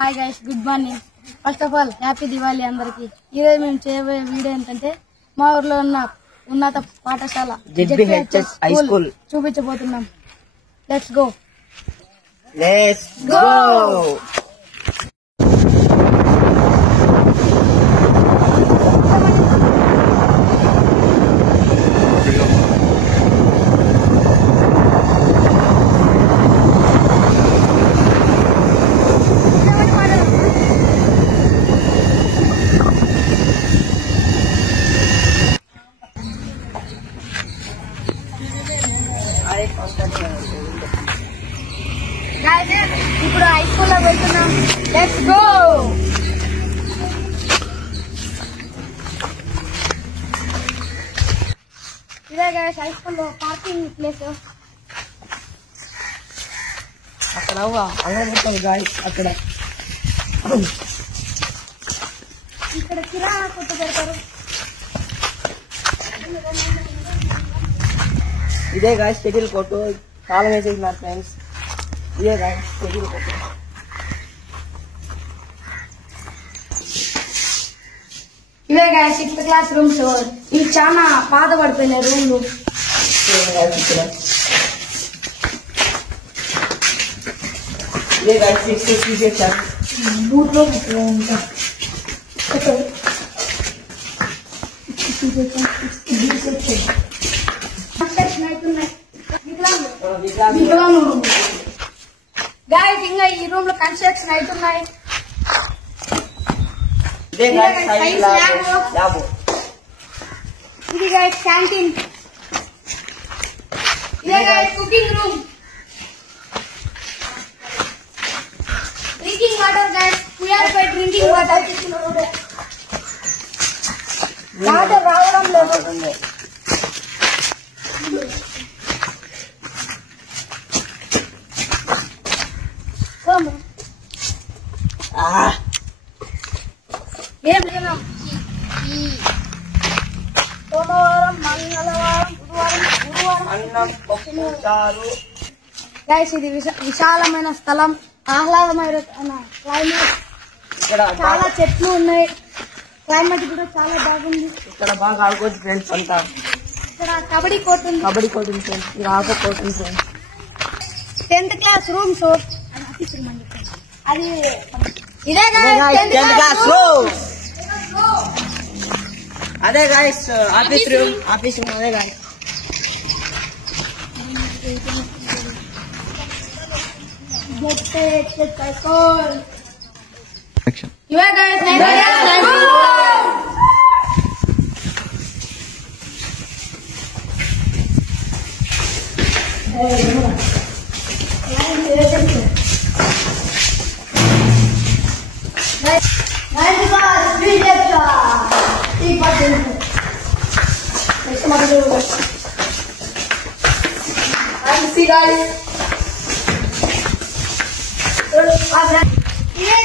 Hi guys, good morning. First of all happy Diwali అందరికి. ఈరోజు మేము చేయబోయే వీడియో ఏంటంటే మా ఊర్లో ఉన్న ఉన్నత పాఠశాల హై స్కూల్ చూపించబోతున్నాం. Let's go. ఇప్పుడు హై స్కూల్ లో వెళ్తున్నాం. Let's go. ఇదే గైస్ హై స్కూల్ లో పార్కింగ్ ప్లేస్. అక్కడ అక్కడ ఇక్కడ కిరాణా కొట్టు పెడతారు. ఇదే గాయస్ షటిల్ కోర్టు. చాలా వేసేసినారు ఫ్రెండ్స్. ఇదే గాయస్ షటిల్ కోర్టు. ఇవే గైస్ 6th క్లాస్ రూమ్స్. ఇవి చాలా పాత పడిపోయినాయి రూమ్లు. ఇదే గాయస్ 6th తీసేసారు. బూట్లో గైస్ ఇంకా ఈ రూమ్ లో కన్స్ట్రక్షన్ అవుతున్నాయి. ఇదే గాయస్ సైన్స్ ల్యాబ్. ఇది గైస్ క్యాంటీన్. ఇదే guys cooking room. Drinking water guys. Purified drinking water. Water రావడం లేదు. ఏం లేదు. సోమవారం, మంగళవారం, గురువారం అన్నం పప్పు చారు. గైస్ ఇది విశాలమైన స్థలం. ఆహ్లాదమైన క్లైమేట్. ఇక్కడ చాలా చెట్లు ఉన్నాయి. క్లైమేట్ కూడా చాలా బాగుంది. ఇక్కడ బాగా ఆడుకోవచ్చు ఫ్రెండ్స్ అంతా. ఇక్కడ కబడ్డీ కోర్టు ఉంది. కబడ్డీ కోర్టు ఉంది ఫ్రెండ్స్. ఇక్కడ ఆటో కోర్టు ఉంది ఫ్రెండ్స్. 10th class rooms. అది ఇదే టెన్త్ క్లాస్ రూమ్. అదే guys office room. Office room అదే గాయస్. ఇవే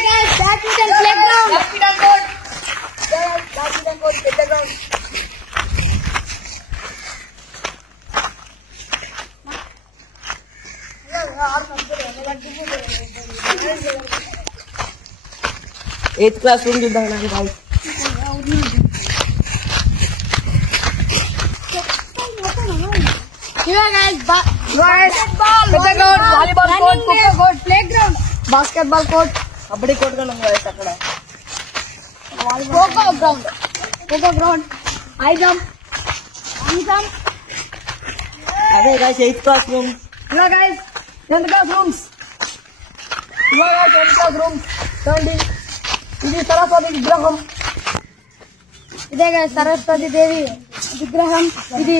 guys badminton play ground. Badminton court పెద్ద గ్రౌండ్. ఎయిత్ క్లాస్ రూమ్ చూద్దాం guys. Basketball court. Kabaddi court కూడా ఉంది గాయస్ అక్కడ. ఖోఖో గ్రౌండ్. High jump. అదే గాయస్ 8th క్లాస్ రూమ్. ఇలా గైస్ 10th క్లాస్ రూమ్స్. ఇలా 10th క్లాస్ రూమ్స్. చూడండి ఇది సరస్వతి విగ్రహం. ఇదే గైస్ సరస్వతి దేవి విగ్రహం. ఇది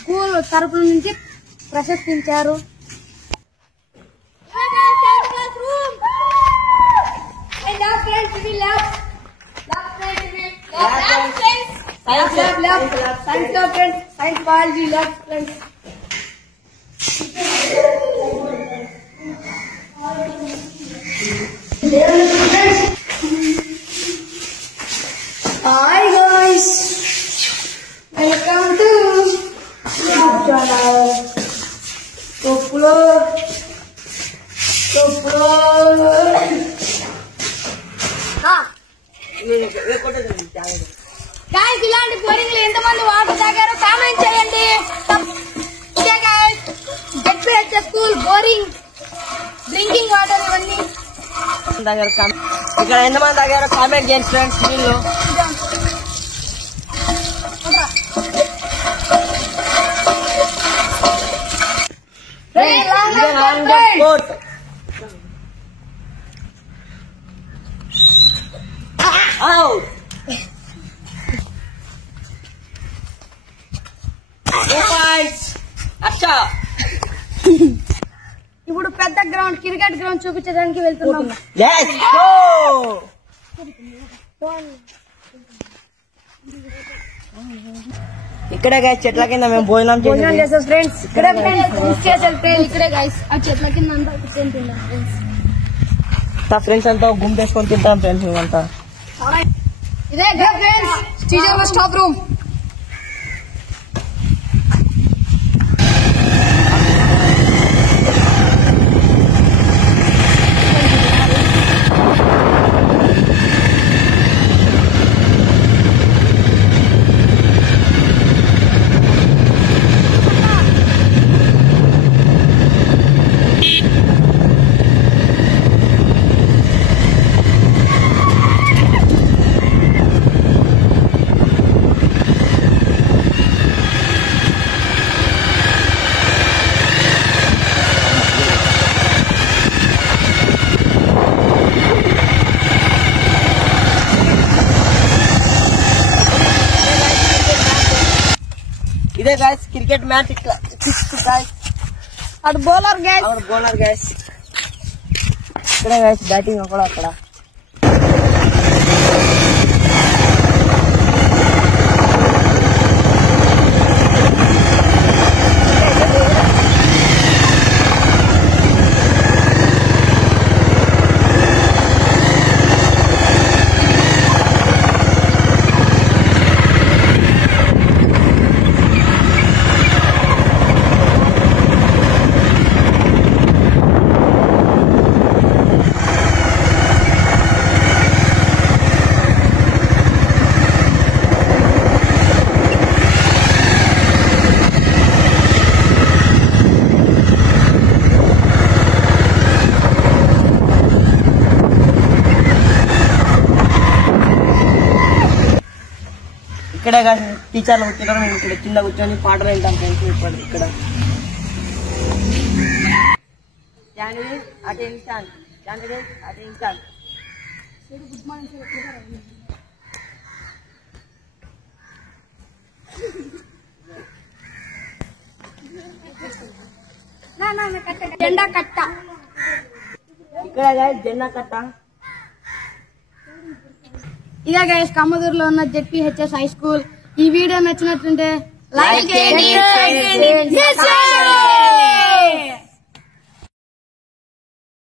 స్కూల్ తరపున నుంచి ప్రశస్తించారు. Science biology lab friends. Hi guys, welcome to channel. Guys ఇలాంటి బోరింగ్ లో ఎంతమంది వాటర్ తాగారో కామెంట్ చేయండి. ZPHS school boring drinking water ఇవన్నీ ఇక్కడ ఎంతమంది తాగారో కామెంట్ చేయండి ఫ్రెండ్స్. నీళ్ళు ఇప్పుడు పెద్ద గ్రౌండ్ క్రికెట్ గ్రౌండ్ చూపించడానికి వెళ్తున్నాం. ఇక్కడే గైస్ చెట్ల కింద మేము భోజనం చేసాం ఫ్రెండ్స్. ఇక్కడే గైస్ ఆ చెట్ల కింద అంతా కూర్చొని తిన్నాం ఫ్రెండ్స్ అంతా గుంపేసుకొని తింటాం ఫ్రెండ్స్ మేమంతా. ఇదే ఫ్రెండ్స్ శ్రీజర్వ స్టాప్ రూమ్. ఇదే గైస్ క్రికెట్ మ్యాచ్ ఇట్లా అది బౌలర్ గైస్. బౌలర్ గైస్ ఇక్కడే గైస్ బ్యాటింగ్ కూడా అక్కడ. ఇక్కడే టీచర్లు కూర్చుంటారు, మేము ఇక్కడ కింద కూర్చొని పాటలు వింటాం ఫ్రెండ్స్. ఇప్పుడు ఇక్కడ అటెన్షన్ అటెన్షన్. జెండా కట్ట. ఇక్కడ జెండా కట్ట. ఇదే గైస్ కమ్మదూరులో ఉన్న జెడ్పీహెచ్ఎస్ హై స్కూల్. ఈ వీడియో నచ్చినట్టుంటే లైక్ చేయండి.